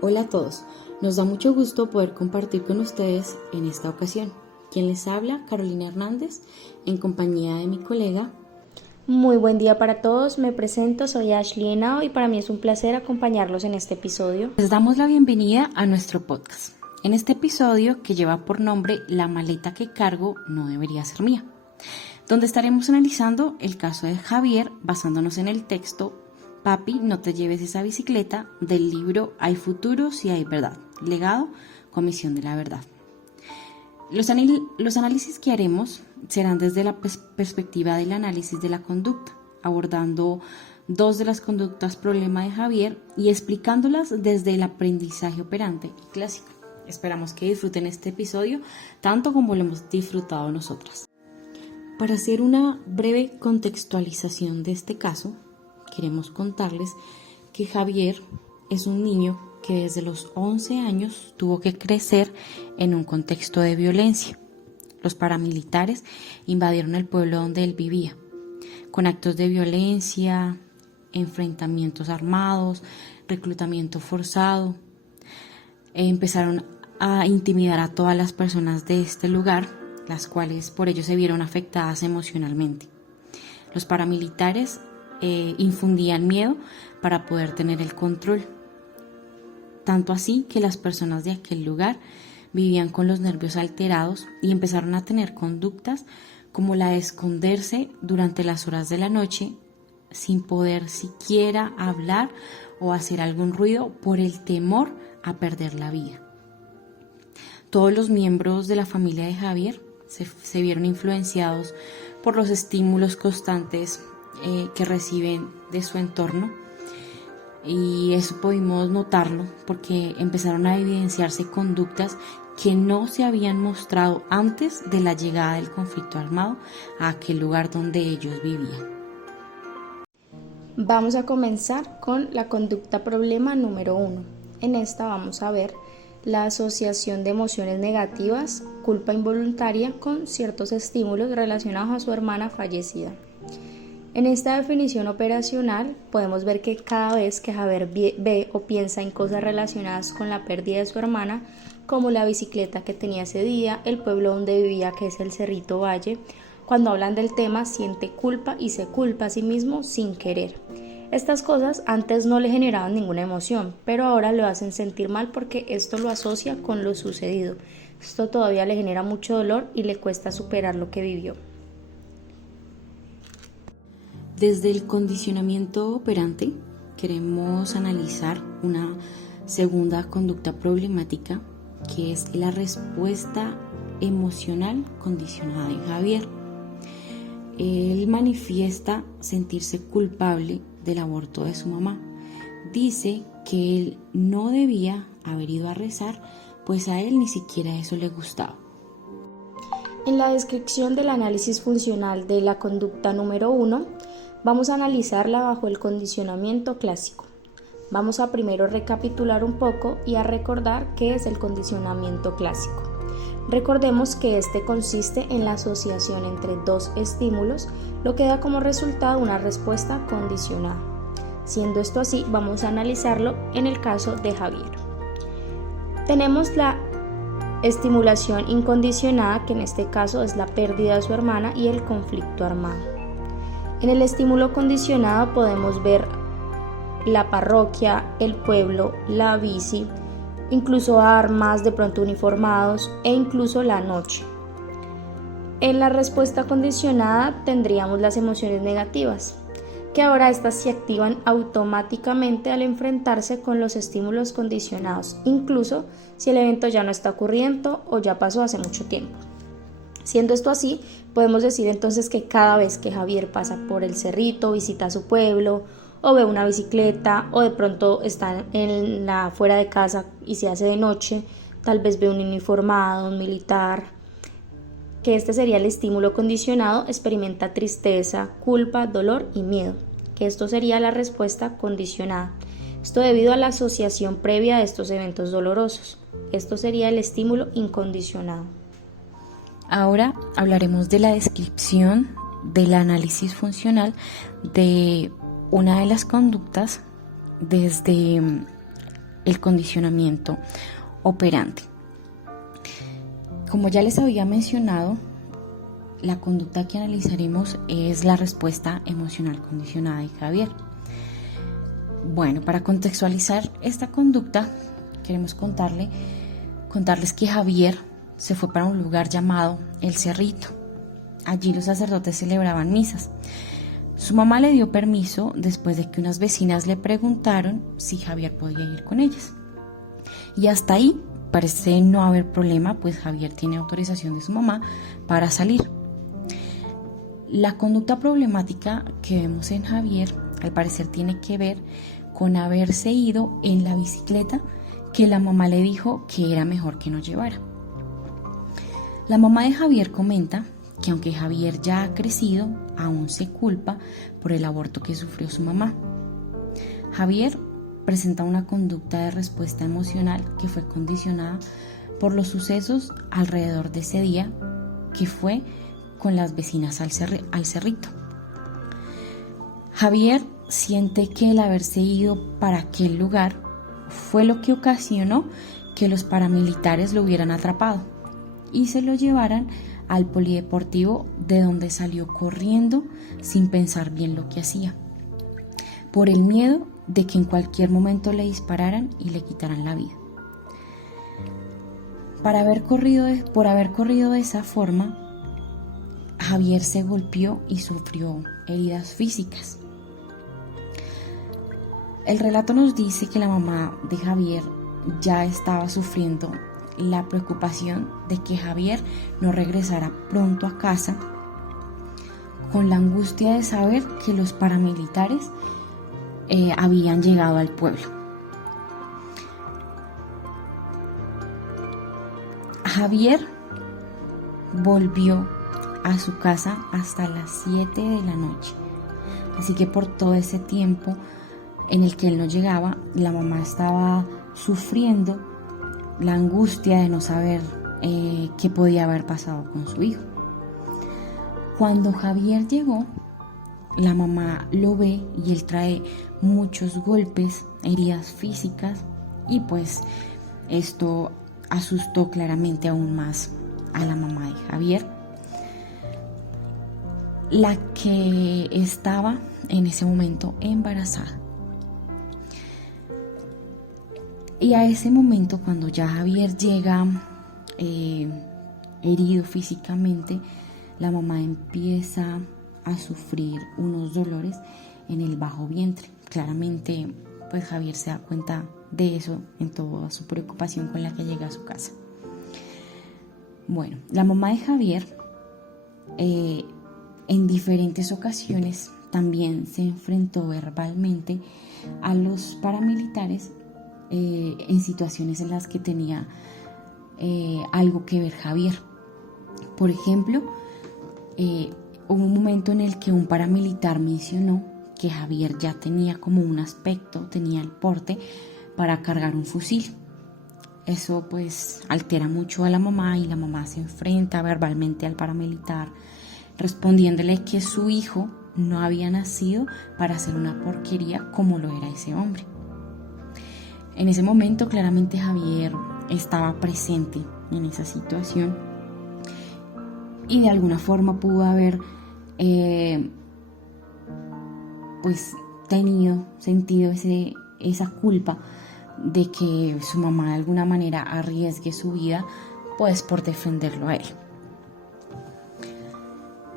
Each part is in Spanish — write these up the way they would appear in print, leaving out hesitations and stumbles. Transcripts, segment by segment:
Hola a todos, nos da mucho gusto poder compartir con ustedes en esta ocasión. Quien les habla, Carolina Hernández, en compañía de mi colega. Muy buen día para todos, me presento, soy Ashley Henao y para mí es un placer acompañarlos en este episodio. Les damos la bienvenida a nuestro podcast. En este episodio, que lleva por nombre La maleta que cargo no debería ser mía, donde estaremos analizando el caso de Javier basándonos en el texto Papi, no te lleves esa bicicleta del libro Hay futuro si hay verdad, legado, Comisión de la Verdad. Los análisis que haremos serán desde la perspectiva del análisis de la conducta, abordando dos de las conductas problema de Javier y explicándolas desde el aprendizaje operante y clásico. Esperamos que disfruten este episodio tanto como lo hemos disfrutado nosotras. Para hacer una breve contextualización de este caso, queremos contarles que Javier es un niño que desde los 11 años tuvo que crecer en un contexto de violencia. Los paramilitares invadieron el pueblo donde él vivía, con actos de violencia, enfrentamientos armados, reclutamiento forzado. Empezaron a intimidar a todas las personas de este lugar, las cuales por ello se vieron afectadas emocionalmente. Los paramilitares infundían miedo para poder tener el control. Tanto así que las personas de aquel lugar vivían con los nervios alterados y empezaron a tener conductas como la de esconderse durante las horas de la noche sin poder siquiera hablar o hacer algún ruido por el temor a perder la vida. Todos los miembros de la familia de Javier se vieron influenciados por los estímulos constantes que reciben de su entorno, y eso pudimos notarlo porque empezaron a evidenciarse conductas que no se habían mostrado antes de la llegada del conflicto armado a aquel lugar donde ellos vivían. Vamos a comenzar con la conducta problema número 1. En esta vamos a ver la asociación de emociones negativas, culpa involuntaria con ciertos estímulos relacionados a su hermana fallecida. En esta definición operacional podemos ver que cada vez que Javier ve o piensa en cosas relacionadas con la pérdida de su hermana, como la bicicleta que tenía ese día, el pueblo donde vivía, que es el Cerrito Valle, cuando hablan del tema siente culpa y se culpa a sí mismo sin querer. Estas cosas antes no le generaban ninguna emoción, pero ahora lo hacen sentir mal porque esto lo asocia con lo sucedido. Esto todavía le genera mucho dolor y le cuesta superar lo que vivió. Desde el condicionamiento operante, queremos analizar una segunda conducta problemática, que es la respuesta emocional condicionada en Javier. Él manifiesta sentirse culpable del aborto de su mamá. Dice que él no debía haber ido a rezar, pues a él ni siquiera eso le gustaba. En la descripción del análisis funcional de la conducta número 1, vamos a analizarla bajo el condicionamiento clásico. Vamos a primero recapitular un poco y a recordar qué es el condicionamiento clásico. Recordemos que este consiste en la asociación entre dos estímulos, lo que da como resultado una respuesta condicionada. Siendo esto así, vamos a analizarlo en el caso de Javier. Tenemos la estimulación incondicionada, que en este caso es la pérdida de su hermana y el conflicto armado. En el estímulo condicionado podemos ver la parroquia, el pueblo, la bici, incluso armas de pronto uniformados e incluso la noche. En la respuesta condicionada tendríamos las emociones negativas, que ahora estas se activan automáticamente al enfrentarse con los estímulos condicionados, incluso si el evento ya no está ocurriendo o ya pasó hace mucho tiempo. Siendo esto así, podemos decir entonces que cada vez que Javier pasa por el cerrito, visita su pueblo o ve una bicicleta o de pronto está fuera de casa y se hace de noche, tal vez ve un uniformado, un militar, que este sería el estímulo condicionado, experimenta tristeza, culpa, dolor y miedo, que esto sería la respuesta condicionada. Esto debido a la asociación previa de estos eventos dolorosos. Esto sería el estímulo incondicionado. Ahora hablaremos de la descripción del análisis funcional de una de las conductas desde el condicionamiento operante. Como ya les había mencionado, la conducta que analizaremos es la respuesta emocional condicionada de Javier. Bueno, para contextualizar esta conducta, queremos contarles que Javier se fue para un lugar llamado El Cerrito. Allí los sacerdotes celebraban misas. Su mamá le dio permiso después de que unas vecinas le preguntaron si Javier podía ir con ellas. Y hasta ahí parece no haber problema, pues Javier tiene autorización de su mamá para salir. La conducta problemática que vemos en Javier, al parecer, tiene que ver con haberse ido en la bicicleta que la mamá le dijo que era mejor que no llevara. La mamá de Javier comenta que aunque Javier ya ha crecido, aún se culpa por el aborto que sufrió su mamá. Javier presenta una conducta de respuesta emocional que fue condicionada por los sucesos alrededor de ese día, que fue con las vecinas al cerrito. Javier siente que el haberse ido para aquel lugar fue lo que ocasionó que los paramilitares lo hubieran atrapado y se lo llevaran al polideportivo, de donde salió corriendo sin pensar bien lo que hacía, por el miedo de que en cualquier momento le dispararan y le quitaran la vida. Por haber corrido de esa forma, Javier se golpeó y sufrió heridas físicas. El relato nos dice que la mamá de Javier ya estaba sufriendo la preocupación de que Javier no regresara pronto a casa, con la angustia de saber que los paramilitares habían llegado al pueblo. Javier volvió a su casa hasta las 7 de la noche, así que por todo ese tiempo en el que él no llegaba, la mamá estaba sufriendo la angustia de no saber qué podía haber pasado con su hijo. Cuando Javier llegó, la mamá lo ve y él trae muchos golpes, heridas físicas, y pues esto asustó claramente aún más a la mamá de Javier, la que estaba en ese momento embarazada. Y a ese momento, cuando ya Javier llega herido físicamente, la mamá empieza a sufrir unos dolores en el bajo vientre. Claramente, pues Javier se da cuenta de eso en toda su preocupación con la que llega a su casa. Bueno, la mamá de Javier en diferentes ocasiones también se enfrentó verbalmente a los paramilitares en situaciones en las que tenía algo que ver Javier. Por ejemplo, hubo un momento en el que un paramilitar mencionó que Javier ya tenía como un aspecto, tenía el porte para cargar un fusil. Eso pues altera mucho a la mamá, y la mamá se enfrenta verbalmente al paramilitar, respondiéndole que su hijo no había nacido para hacer una porquería como lo era ese hombre. En ese momento claramente Javier estaba presente en esa situación y de alguna forma pudo haber pues sentido esa culpa de que su mamá de alguna manera arriesgue su vida pues por defenderlo a él.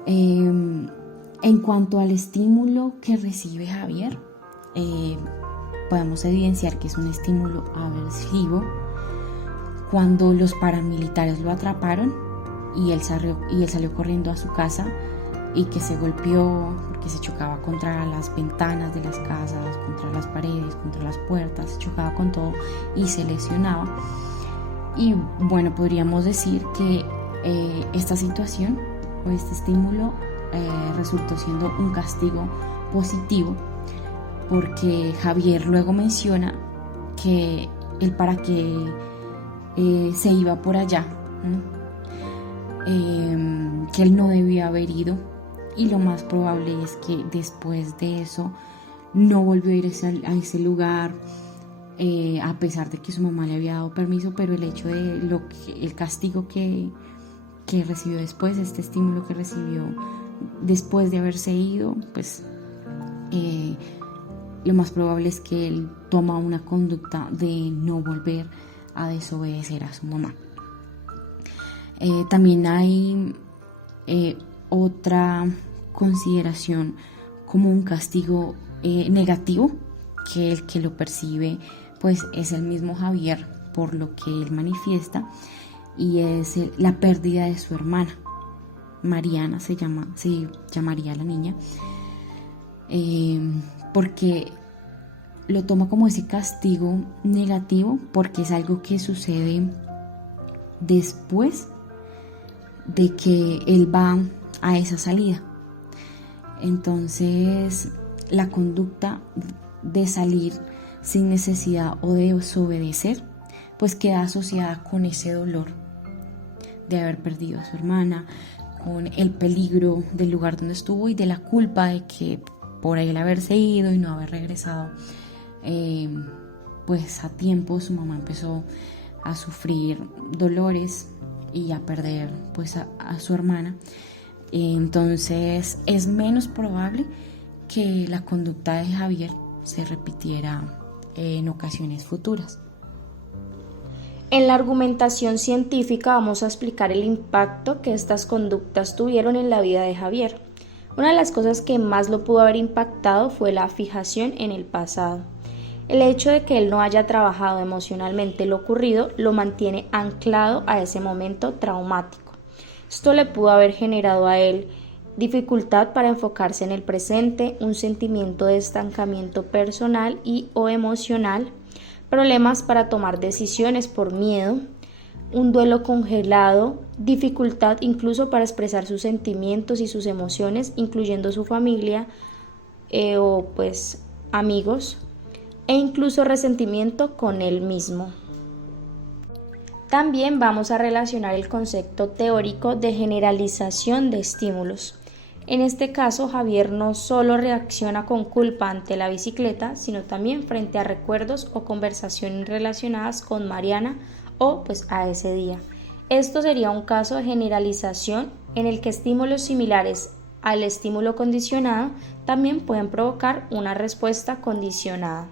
En cuanto al estímulo que recibe Javier, podemos evidenciar que es un estímulo aversivo. Cuando los paramilitares lo atraparon y él salió corriendo a su casa, y que se golpeó porque se chocaba contra las ventanas de las casas, contra las paredes, contra las puertas, se chocaba con todo y se lesionaba. Y bueno, podríamos decir que esta situación o este estímulo resultó siendo un castigo positivo, porque Javier luego menciona que él para qué se iba por allá, que él no debía haber ido, y lo más probable es que después de eso no volvió a ir a ese lugar, a pesar de que su mamá le había dado permiso, pero el hecho de el castigo que recibió después, este estímulo que recibió después de haberse ido, pues lo más probable es que él toma una conducta de no volver a desobedecer a su mamá. También hay otra consideración como un castigo negativo, que el que lo percibe pues es el mismo Javier, por lo que él manifiesta, y es la pérdida de su hermana. Mariana se llamaría la niña, porque lo toma como ese castigo negativo, porque es algo que sucede después de que él va a esa salida. Entonces la conducta de salir sin necesidad o de desobedecer pues queda asociada con ese dolor de haber perdido a su hermana, con el peligro del lugar donde estuvo y de la culpa de que por él haberse ido y no haber regresado pues a tiempo, su mamá empezó a sufrir dolores y a perder pues a su hermana. Entonces es menos probable que la conducta de Javier se repitiera en ocasiones futuras. En la argumentación científica vamos a explicar el impacto que estas conductas tuvieron en la vida de Javier. Una de las cosas que más lo pudo haber impactado fue la fijación en el pasado. El hecho de que él no haya trabajado emocionalmente lo ocurrido lo mantiene anclado a ese momento traumático. Esto le pudo haber generado a él dificultad para enfocarse en el presente, un sentimiento de estancamiento personal y o emocional, problemas para tomar decisiones por miedo, un duelo congelado, dificultad incluso para expresar sus sentimientos y sus emociones, incluyendo su familia o pues amigos, e incluso resentimiento con él mismo. También vamos a relacionar el concepto teórico de generalización de estímulos. En este caso, Javier no solo reacciona con culpa ante la bicicleta, sino también frente a recuerdos o conversaciones relacionadas con Mariana o pues a ese día. Esto sería un caso de generalización en el que estímulos similares al estímulo condicionado también pueden provocar una respuesta condicionada.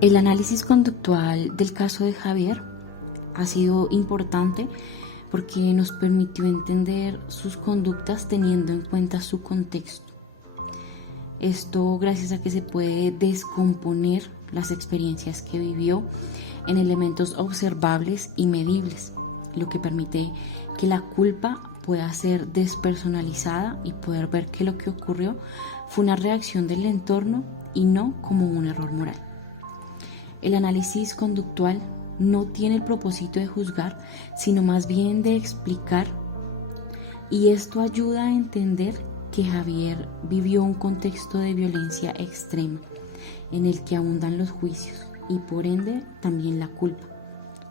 El análisis conductual del caso de Javier ha sido importante porque nos permitió entender sus conductas teniendo en cuenta su contexto. Esto gracias a que se puede descomponer las experiencias que vivió en elementos observables y medibles, lo que permite que la culpa pueda ser despersonalizada y poder ver que lo que ocurrió fue una reacción del entorno y no como un error moral. El análisis conductual no tiene el propósito de juzgar, sino más bien de explicar, y esto ayuda a entender que Javier vivió un contexto de violencia extrema en el que abundan los juicios y por ende también la culpa,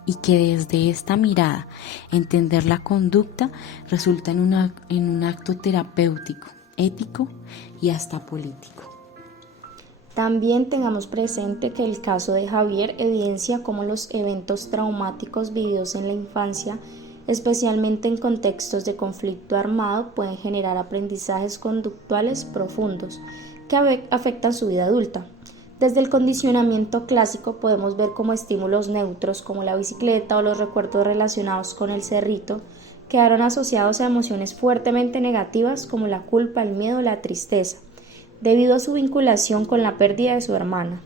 y que desde esta mirada entender la conducta resulta en un acto terapéutico, ético y hasta político. También tengamos presente que el caso de Javier evidencia cómo los eventos traumáticos vividos en la infancia, especialmente en contextos de conflicto armado, pueden generar aprendizajes conductuales profundos que afectan su vida adulta. Desde el condicionamiento clásico podemos ver cómo estímulos neutros como la bicicleta o los recuerdos relacionados con el cerrito quedaron asociados a emociones fuertemente negativas como la culpa, el miedo o la tristeza, debido a su vinculación con la pérdida de su hermana.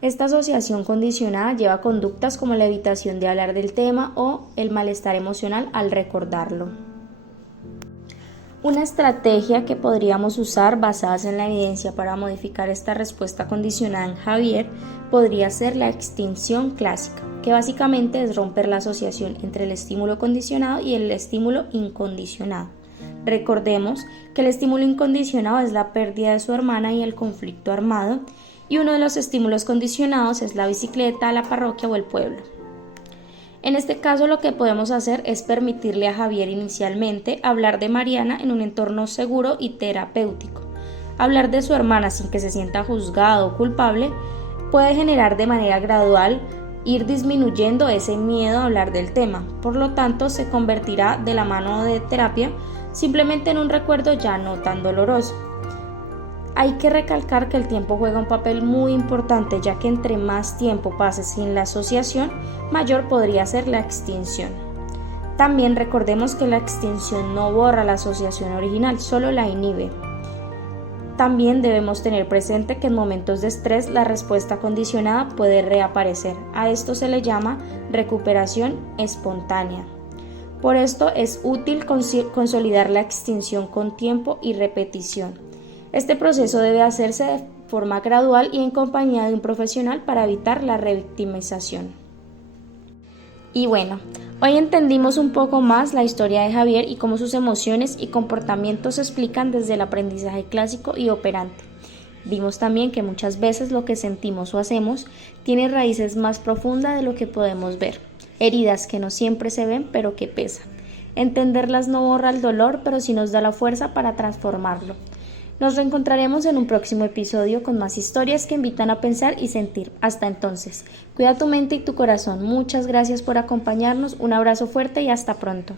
Esta asociación condicionada lleva a conductas como la evitación de hablar del tema o el malestar emocional al recordarlo. Una estrategia que podríamos usar basadas en la evidencia para modificar esta respuesta condicionada en Javier podría ser la extinción clásica, que básicamente es romper la asociación entre el estímulo condicionado y el estímulo incondicionado. Recordemos que el estímulo incondicionado es la pérdida de su hermana y el conflicto armado, y uno de los estímulos condicionados es la bicicleta, la parroquia o el pueblo. En este caso lo que podemos hacer es permitirle a Javier inicialmente hablar de Mariana en un entorno seguro y terapéutico, hablar de su hermana sin que se sienta juzgado o culpable, puede generar de manera gradual ir disminuyendo ese miedo a hablar del tema. Por lo tanto, se convertirá de la mano de terapia simplemente en un recuerdo ya no tan doloroso. Hay que recalcar que el tiempo juega un papel muy importante, ya que entre más tiempo pase sin la asociación, mayor podría ser la extinción. También recordemos que la extinción no borra la asociación original, solo la inhibe. También debemos tener presente que en momentos de estrés la respuesta condicionada puede reaparecer. A esto se le llama recuperación espontánea. Por esto es útil consolidar la extinción con tiempo y repetición. Este proceso debe hacerse de forma gradual y en compañía de un profesional para evitar la revictimización. Y bueno, hoy entendimos un poco más la historia de Javier y cómo sus emociones y comportamientos se explican desde el aprendizaje clásico y operante. Vimos también que muchas veces lo que sentimos o hacemos tiene raíces más profundas de lo que podemos ver, heridas que no siempre se ven pero que pesan. Entenderlas no borra el dolor, pero sí nos da la fuerza para transformarlo. Nos reencontraremos en un próximo episodio con más historias que invitan a pensar y sentir. Hasta entonces, cuida tu mente y tu corazón. Muchas gracias por acompañarnos, un abrazo fuerte y hasta pronto.